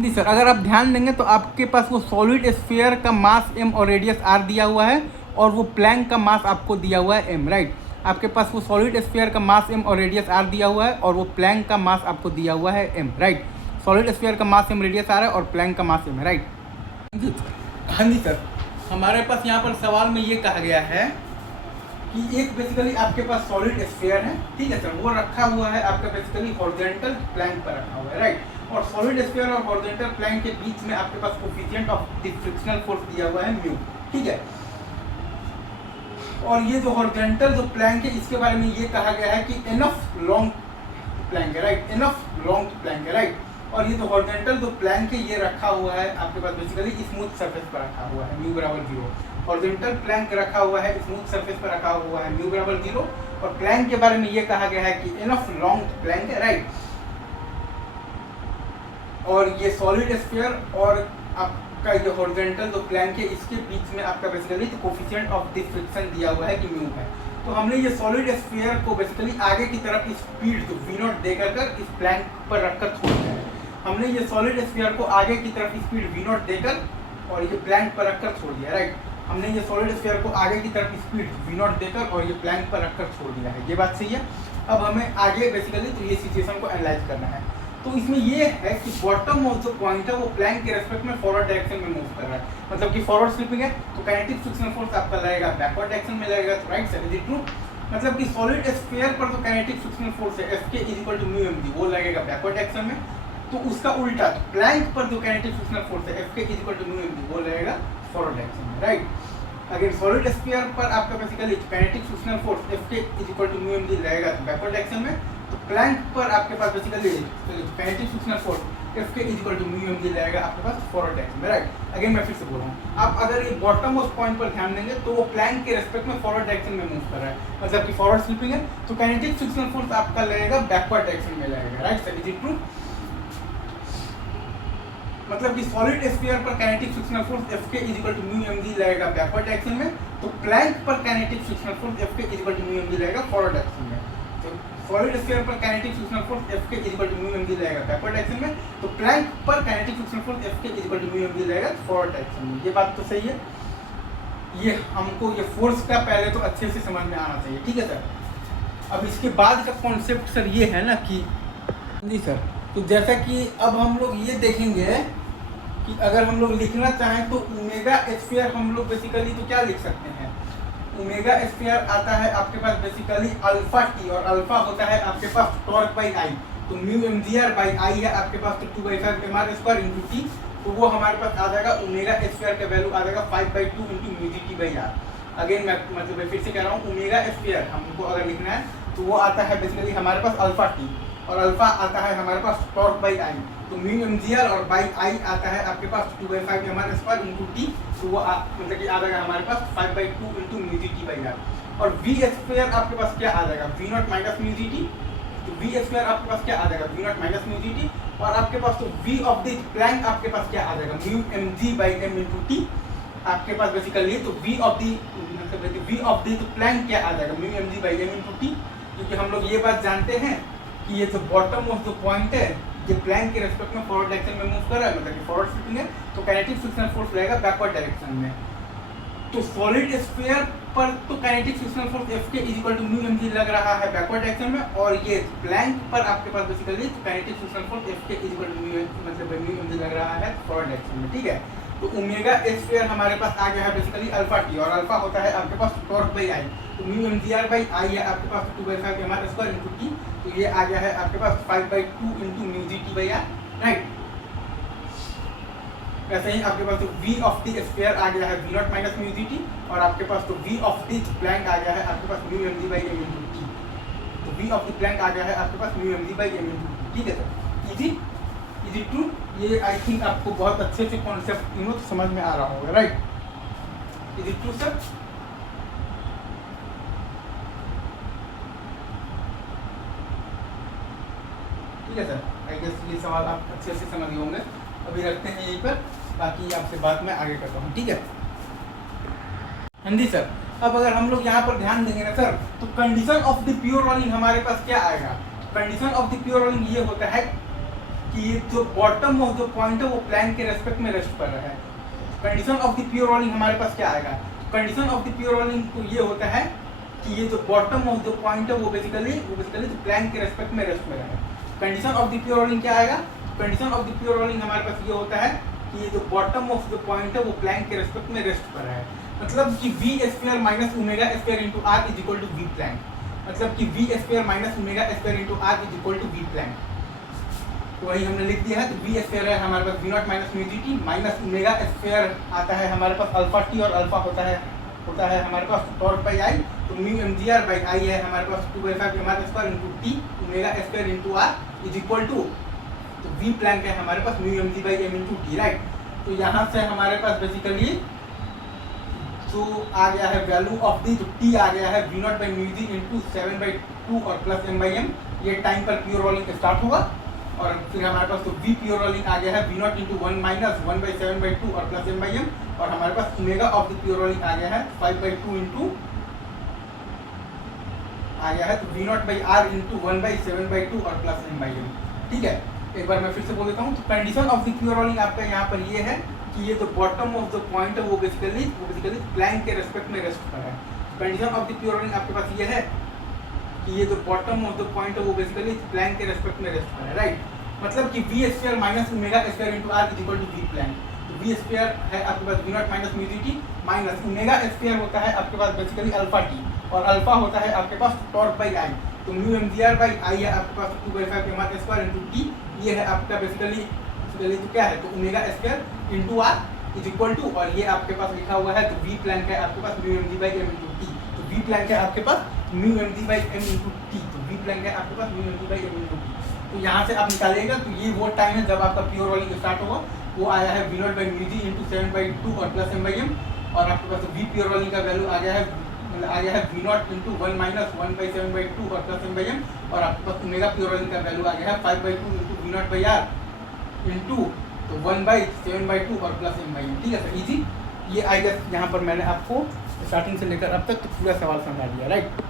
जी sir, अगर आप ध्यान देंगे तो आपके पास वो सॉलिड स्फीयर का मास m और रेडियस r दिया हुआ है और वो प्लैंक का मास आपको दिया हुआ है m, राइट। आपके पास वो सॉलिड स्फीयर का मास m और रेडियस r दिया हुआ है और वो प्लैंक का मास आपको दिया हुआ है m, राइट। सॉलिड स्फीयर का मास m रेडियस r है और प्लैंक का मास m है, राइट। हाँ जी सर, हमारे पास यहाँ पर सवाल में ये कहा गया है कि एक बेसिकली आपके पास सॉलिड स्फीयर है, ठीक है सर, वो रखा हुआ है आपका बेसिकली हॉरिजॉन्टल प्लैंक पर रखा हुआ है, राइट। और सॉलिड स्फीयर और हॉरिजॉन्टल प्लैंक के बीच में आपके पास coefficient of the frictional force दिया हुआ है म्यू, ठीक है। और ये जो हॉरिजॉन्टल जो प्लैंक है इसके बारे में ये कहा गया है कि इनफ लॉन्ग प्लैंक है, राइट, इनफ लॉन्ग प्लैंक है, राइट। और ये जो हॉरिजॉन्टल जो प्लैंक है ये रखा हुआ है आपके पास बेसिकली स्मूथ सरफेस पर रखा हुआ है म्यू बराबर 0। हॉरिजॉन्टल प्लैंक रखा हुआ है स्मूथ सरफेस पर रखा हुआ है म्यू बराबर 0। और प्लैंक के बारे में ये कहा गया है कि इनफ लॉन्ग प्लैंक है, राइट। और ये सॉलिड स्फीयर और आपका ये हॉरिजॉन्टल जो प्लैंक है इसके बीच में आपका basically coefficient of the friction दिया हुआ है कि म्यू है। तो हमने ये सॉलिड स्फीयर को बेसिकली आगे की तरफ स्पीड जो v0 देकर इस प्लैंक पर रखकर छोड़ दिया है। हमने ये सॉलिड स्फीयर को आगे की तरफ स्पीड v0 देकर और ये प्लैंक पर रखकर छोड़ दिया, राइट। हमने ये सॉलिड स्फीयर को आगे की तरफ स्पीड v0 देकर और ये प्लैंक पर रखकर छोड़ दिया है, ये बात सही है। अब हमें आगे बेसिकली तो ये सिचुएशन को एनालाइज करना है। तो इसमें ये है कि बॉटम ऑफ जो पॉइंट है वो प्लैंक के रेस्पेक्ट में फॉरवर्ड डायरेक्शन में मूव कर रहा है, मतलब कि फॉरवर्ड स्लिपिंग है तो काइनेटिक फ्रिक्शनल फोर्स आपका लगेगा बैकवर्ड डायरेक्शन में लगेगा, तो राइट साइड इज ट्रू। मतलब कि सॉलिड स्फीयर पर जो काइनेटिक फ्रिक्शनल फोर्स है Fk = μmg वो लगेगा बैकवर्ड डायरेक्शन में। तो उसका उल्टा तो प्लैंक पर जो काइनेटिक फ्रिक्शनल फोर्स है Fk = μmg वो लगेगा फॉरवर्ड डायरेक्शन में, राइट। अगर सॉलिड स्फीयर पर आपका basically kinetic frictional force Fk = μmg लगेगा तो बैकवर्ड डायरेक्शन में। तो प्लैंक पर आपके पास basically kinetic frictional force Fk = μmg लगेगा आपके पास फॉरवर्ड डायरेक्शन में, राइट। अगेन मैं फिर से बोल रहा हूँ, आप अगर ये बॉटम उस पॉइंट पर ध्यान देंगे तो वो प्लैंक के रेस्पेक्ट में फॉरवर्ड डायरेक्शन में मूव कर रहा है, मतलब कि फॉरवर्ड स्लिपिंग है तो काइनेटिक फ्रिक्शनल फोर्स आपका लगेगा बैकवर्ड डायरेक्शन में लगेगा, right sir, is it true. मतलब कि सॉलिड स्फीयर पर kinetic frictional force Fk = μmg लगेगा बैकवर्ड डायरेक्शन में, तो प्लैंक पर kinetic frictional force Fk = μmg लगेगा फॉरवर्ड डायरेक्शन में। तो सॉलिड स्फीयर पर kinetic frictional force Fk = μmg लगेगा बैकवर्ड डायरेक्शन में, तो प्लैंक पर kinetic frictional force Fk = μmg लगेगा फॉरवर्ड डायरेक्शन में, ये बात तो सही है। ये हमको ये फोर्स का पहले तो अच्छे से समझ में आना चाहिए, ठीक है सर। अब इसके बाद का कॉन्सेप्ट सर ये है ना कि जी सर, तो जैसा कि अब हम लोग ये देखेंगे कि अगर हम लोग लिखना चाहें तो ओमेगा स्फीयर हम लोग बेसिकली तो क्या लिख सकते हैं। ओमेगा स्फीयर आता है आपके पास बेसिकली अल्फा टी और अल्फा होता है आपके पास टॉर्क बाई आई, तो μmgr बाई आई है आपके पास तो 2/5 mr² इंटू टी, तो वो हमारे पास आ जाएगा ओमेगा स्फीयर का वैल्यू आ जाएगा 5/2 इंटू μgt/r। अगेन मैं मतलब फिर से कह रहा हूँ, ओमेगा स्फीयर हमको अगर लिखना है तो वो आता है बेसिकली हमारे पास अल्फा टी और अल्फा आता है हमारे पास टॉर्क बाई आई, तो μmgr और बाई आई आता है आपके पास 2/5 mr² इंटू टी, तो वो मतलब कि आ जाएगा हमारे पास 5/2 इंटू μgt/r। और v स्क्वायर आपके पास क्या आ जाएगा v0 माइनस μgt, तो v स्क्वायर आपके पास क्या आ जाएगा v0 माइनस μgt। और आपके पास तो v ऑफ द प्लैंक आपके पास क्या आ जाएगा μmg/m इंटू टी आपके पास बेसिकली, तो v ऑफ द मतलब v ऑफ द प्लैंक क्या आ जाएगा μmg/m इंटू टी, क्योंकि हम लोग ये बात जानते हैं कि ये जो बॉटम ऑफ जो पॉइंट है ये प्लैंक के रेस्पेक्ट में फॉरवर्ड डायरेक्शन में मूव कर रहा है, मतलब कि फॉरवर्ड स्लिपिंग है तो काइनेटिक फ्रिक्शनल फोर्स लगेगा बैकवर्ड डायरेक्शन में। तो सॉलिड स्फीयर पर तो kinetic frictional force Fk = μmg लग रहा है बैकवर्ड डायरेक्शन में, और ये प्लैंक पर आपके पास basically kinetic frictional force Fk = μmg लग रहा है फॉरवर्ड डायरेक्शन में, ठीक है। तो ओमेगा स्फीयर हमारे पास आ गया है बेसिकली अल्फा टी और अल्फा होता है आपके पास टॉर्क बाई आई, तो μmgr बाई आई है आपके पास 2/5 mr² इंटू टी, तो ये आ गया है आपके पास 5/2 इंटू μgt/r, राइट। वैसे ही आपके पास तो v ऑफ द स्फीयर आ गया है v0 माइनस μgt और आपके पास तो v ऑफ द प्लैंक आ गया है आपके पास μmg/m इंटू टी, तो v ऑफ द प्लैंक आ गया है आपके पास μmg/m इंटू टी, ठीक है सर, इजी टू। ये आई थिंक आपको बहुत अच्छे से कॉन्सेप्ट समझ में आ रहा होगा, राइट, इजी टू सर। ठीक है सर, आई गेस ये सवाल आप अच्छे से समझ गए होंगे। अभी रखते हैं यहीं पर, बाकी आपसे बात मैं आगे करता हूँ, ठीक है। हाँ जी सर, अब अगर हम लोग यहाँ पर ध्यान देंगे ना सर, तो condition of the pure rolling हमारे पास क्या आएगा। Condition of the pure rolling ये होता है कि जो बॉटम ऑफ द पॉइंट है वो प्लैंक के रेस्पेक्ट में रेस्ट कर रहा है। Condition of the pure rolling हमारे पास क्या आएगा? Condition of the pure rolling तो ये होता है कि ये जो बॉटम ऑफ द पॉइंट है वो बेसिकली जो प्लैंक के रेस्पेक्ट में रेस्ट कर रहा है। Condition of the pure rolling क्या आएगा? Condition of the pure rolling हमारे पास ये होता है कि ये जो बॉटम ऑफ द पॉइंट है वो प्लैंक के रेस्पेक्ट में रेस्ट कर रहा है। मतलब कि we square minus omega square into are is equal to we plank. मतलब कि we square minus omega square into are is equal to we plank. तो वही हमने लिख दिया है। तो वी स्क्वायर है हमारे पास v naught minus mu g t, minus omega square आता है हमारे पास अल्फा टी, और अल्फा होता है हमारे पास टॉर्क बाई आई। तो mu m g r by I है हमारे पास 2/5 m are square into t omega square into are is equal to, तो वी प्लैंक है हमारे पास mu m g by m into t, right. तो यहाँ से हमारे पास बेसिकली जो आ गया है वैल्यू ऑफ दी, जो टी आ गया है V not by mu G into 7/2 और प्लस एम बाई एम। ये टाइम पर प्योर रोलिंग स्टार्ट होगा, और फिर हमारे पास तो वी प्योर रोलिंग आ गया है वी नॉट इंटू 1 माइनस 1/7/2 और प्लस एम बाई एम। और हमारे पास omega of the pure rolling आ गया है 5/2 इंटू आ गया है तो v not by are into 1/7/2 और प्लस एम बाई एम। ठीक है, एक बार मैं फिर से बोल देता हूँ। तो condition of the pure rolling आपका यहाँ पर ये है कि ये जो बॉटम ऑफ द पॉइंट है वो बेसिकली प्लैंक के रेस्पेक्ट में रेस्ट कर रहा है। Condition of the pure rolling आपके पास ये है कि ये जो बॉटम ऑफ द पॉइंट है वो बेसिकली प्लैंक के रेस्पेक्ट में रेस्ट कर रहा है, राइट। मतलब कि we square minus omega square into are is equal to we plank. तो वी स्क्वायर है आपके पास v naught minus mu g t, minus omega square होता है आपके पास बेसिकली अल्फा टी, और अल्फा होता है आपके पास टॉर्क बाई आई। तो mu m g r by I है आपके पास 2/5 m are square into T, ये है आपका बेसिकली तो क्या है, तो omega square into are is equal to, और ये आपके पास लिखा हुआ है तो वी प्लैंक है आपके पास mu m g by m into t. तो वी प्लैंक है आपके पास mu m g by m into t, तो वी प्लैंक है आपके पास mu m g by m into t. तो यहाँ से आप निकालिएगा तो ये वो टाइम है जब आपका प्योर रोलिंग स्टार्ट होगा। वो आया है V not by mu G into 7/2 और प्लस एम बाई एम। और आपके पास वी प्योर रोलिंग का वैल्यू आ गया है वी नॉट इंटू 1 माइनस 1/7/2 और प्लस एम बाई एम। और आपके पास ओमेगा प्योर रोलिंग का वैल्यू आ गया है 5/2 into V not by are into तो 1/7/2 और प्लस एम बाई एम। ठीक है सर, इजी। ये आई गेस यहाँ पर मैंने आपको स्टार्टिंग से लेकर अब तक तो पूरा सवाल समझा दिया, राइट।